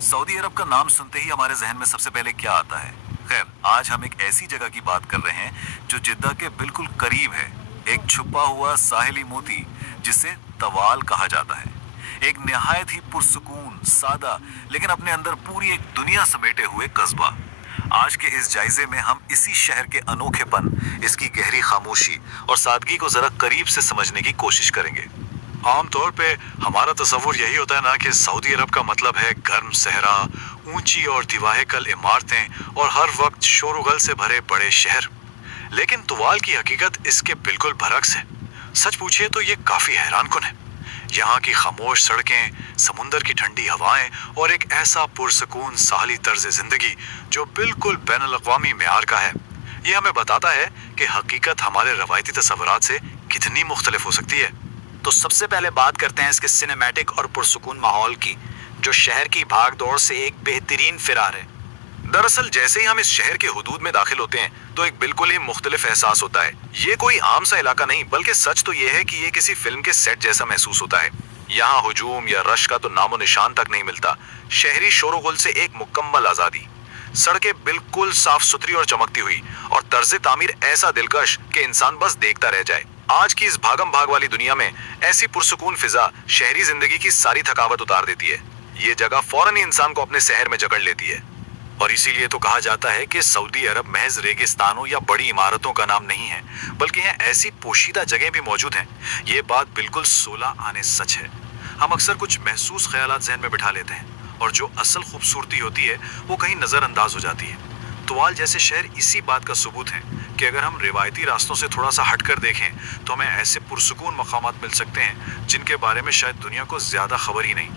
Saudi अरब का नाम सुनते ही हमारे जहन में सबसे पहले क्या आता है? खैर, आज हम एक ऐसी जगह की बात कर रहे हैं जो जिद्दा के बिल्कुल करीब है। एक छुपा हुआ साहिली मोती जिसे तवाल कहा जाता है। एक निहायत ही पुरसुकून, सादा लेकिन अपने अंदर पूरी एक दुनिया समेटे हुए कस्बा। आज के इस जायजे में हम इसी शहर के अनोखेपन, इसकी गहरी खामोशी और सादगी को जरा करीब से समझने की कोशिश करेंगे। आमतौर पे हमारा तस्वुर यही होता है ना कि सऊदी अरब का मतलब है गर्म सहरा, ऊंची और दीवाहेकल इमारतें और हर वक्त शोरगुल से भरे बड़े शहर। लेकिन तुवाल की हकीकत इसके बिल्कुल बरक्स है। सच पूछिए तो ये काफी हैरानकुन है। यहाँ की खामोश सड़कें, समुंदर की ठंडी हवाएं और एक ऐसा पुरसुकून साहली तर्ज जिंदगी जो बिल्कुल बैनुल अक़वामी मेयार का है, ये हमें बताता है कि हकीकत हमारे रवायती तस्वुरात से कितनी मुख्तलिफ हो सकती है। तो सबसे पहले बात करते हैं इसके सिनेमैटिक और पुरसुकून माहौल की, जो शहर की भाग दौड़ से एक बेहतरीन फिरार है। दरअसल जैसे ही हम इस शहर के हुदूद में दाखिल होते हैं तो एक बिल्कुल ही मुख्तलिफ एहसास होता है। ये कोई आम सा इलाका नहीं, बल्कि सच तो ये है कि ये किसी फिल्म के सेट जैसा महसूस होता है। यहाँ हुजूम या रश का तो नामो निशान तक नहीं मिलता। शहरी शोरगुल से एक मुकम्मल आज़ादी। सड़कें बिल्कुल साफ सुथरी और चमकती हुई, और तर्ज तामीर ऐसा दिलकश कि इंसान बस देखता रह जाए। आज की इस भागम भाग वाली दुनिया में ऐसी पुरसुकून फिजा शहरी जिंदगी की सारी थकावट उतार देती है। ये जगह फौरन ही इंसान को अपने शहर में जकड़ लेती है। और इसीलिए तो कहा जाता है कि सऊदी अरब महज रेगिस्तानों या बड़ी इमारतों का नाम नहीं है, बल्कि यहाँ ऐसी पोशीदा जगह भी मौजूद हैं। ये बात बिल्कुल सोला आने सच है। हम अक्सर कुछ महसूस ख्यालात जहन में बिठा लेते हैं, और जो असल खूबसूरती होती है वो कहीं नज़रअंदाज हो जाती है। तुवाल जैसे शहर इसी बात का सबूत है कि अगर हम रिवायती रास्तों से थोड़ा सा हटकर देखें तो हमें ऐसे पुरसुकून मकामात मिल सकते हैं जिनके बारे में शायद दुनिया को ज़्यादा खबर ही नहीं।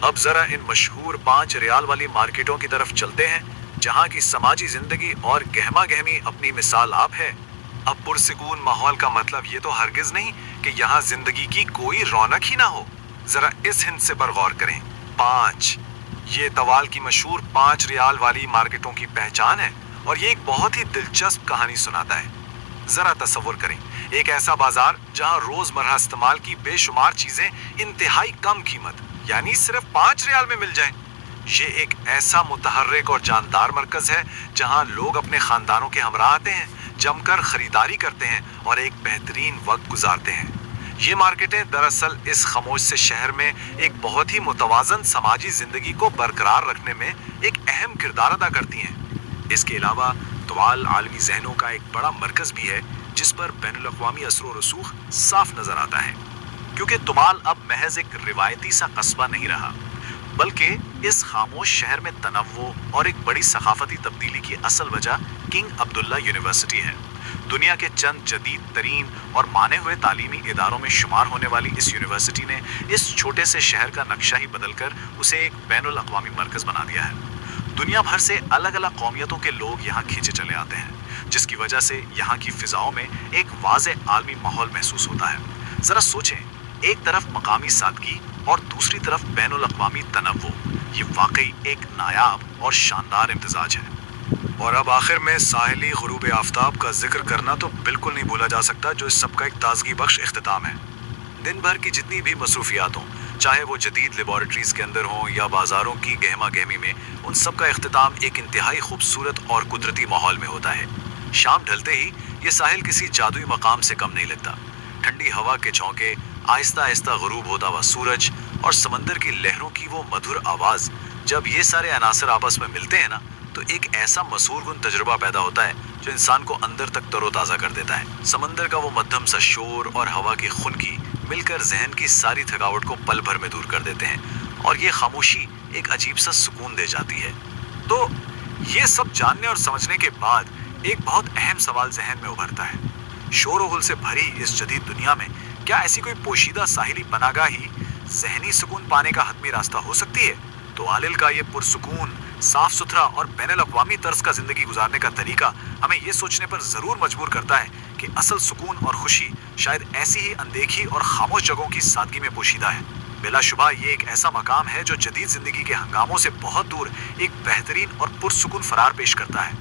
अब ज़रा इन मशहूर 5 रियाल वाली मार्केटों की तरफ चलते हैं, जहाँ की समाजी ज़िंदगी और गहमा गहमी अपनी मिसाल आप है। अब पुरसुकून माहौल का मतलब ये तो हरगिज़ नहीं कि यहाँ ज़िंदगी की कोई रौनक ही ना हो। ज़रा इस हिंस पर गौर करें। 5, ये तवाल की मशहूर 5 रियाल वाली मार्केटों की पहचान है, और ये एक बहुत ही दिलचस्प कहानी सुनाता है। जरा तसव्वुर करें, एक ऐसा बाजार जहां रोजमर्रा इस्तेमाल की बेशुमार चीजें इंतहाई कम कीमत, यानी सिर्फ 5 रियाल में मिल जाएं। ये एक ऐसा मुतहर्रिक और जानदार मरकज है जहां लोग अपने खानदानों के हमरा आते हैं, जमकर खरीदारी करते हैं और एक बेहतरीन वक्त गुजारते हैं। ये मार्केटें दरअसल इस खामोश से शहर में एक बहुत ही मुतवाजन समाजी जिंदगी को बरकरार रखने में एक अहम किरदार अदा करती हैं। इसके अलावा तुवाल आलमी जहनों का एक बड़ा मरकज भी है, जिस पर बैनुल अक़वामी असर व रसूख साफ नजर आता है। क्योंकि तुवाल अब महज एक रिवायती सा कस्बा नहीं रहा, बल्कि इस खामोश शहर में तनव्वु और एक बड़ी सकाफती तब्दीली की असल वजह किंग अब्दुल्ला यूनिवर्सिटी है। दुनिया के चंद जदीद तरीन और माने हुए तालीमी इदारों में शुमार होने वाली इस यूनिवर्सिटी ने इस छोटे से शहर का नक्शा ही बदलकर उसे एक बैनुल अक़वामी मरकज बना दिया है। दुनिया भर से अलग अलग कौमियतों के लोग यहाँ खींचे चले आते हैं, जिसकी वजह से यहाँ की फिजाओं में एक वाज़े आलमी माहौल महसूस होता है। ज़रा सोचें, एक तरफ मकामी सादगी और दूसरी तरफ बैनुल अक़वामी तनव्वु। ये वाकई एक नायाब और शानदार इम्तिजाज है। और अब आखिर में साहिली गुरूब आफ्ताब का जिक्र करना तो बिल्कुल नहीं भूला जा सकता, जो इस सबका एक ताजगी बख्श इख्तिताम है। दिन भर की जितनी भी मसरूफियात हों, चाहे वो जदीद लेबॉरेटरीज़ के अंदर हों या बाज़ारों की गहमा गहमी में, उन सब का इख्तिताम एक इंतहाई खूबसूरत और कुदरती माहौल में होता है। शाम ढलते ही ये साहिल किसी जादुई मकाम से कम नहीं लगता। ठंडी हवा के झोंके, आहिस्ता आहिस्ता गुरूब होता हुआ सूरज और समंदर की लहरों की वो मधुर आवाज़, जब ये सारे अनासर आपस में मिलते हैं ना, तो एक ऐसा मसूरगुन तजुर्बा पैदा होता है जो इंसान को अंदर तक तरोताज़ा कर देता है। समंदर का वो मध्यम सा शोर और हवा की खुनकी मिलकर जहन की सारी थकावट को पल भर में दूर कर देते हैं, और ये खामोशी एक अजीब सा सुकून दे जाती है। तो ये सब जानने और समझने के बाद एक बहुत अहम सवाल जहन में उभरता है। शोर-ओ-गुल से भरी इस जदीद दुनिया में क्या ऐसी कोई पोशीदा साहिली पनागाही ज़हनी सुकून पाने का हतमी रास्ता हो सकती है? तो आलिल का ये पुरसुकून, साफ सुथरा और बैनुल अक़वामी तर्ज का ज़िंदगी गुजारने का तरीका हमें ये सोचने पर ज़रूर मजबूर करता है कि असल सुकून और खुशी शायद ऐसी ही अनदेखी और खामोश जगहों की सादगी में पोशीदा है। बिलाशुबा ये एक ऐसा मकाम है जो जदीद ज़िंदगी के हंगामों से बहुत दूर एक बेहतरीन और पुरसुकून फरार पेश करता है।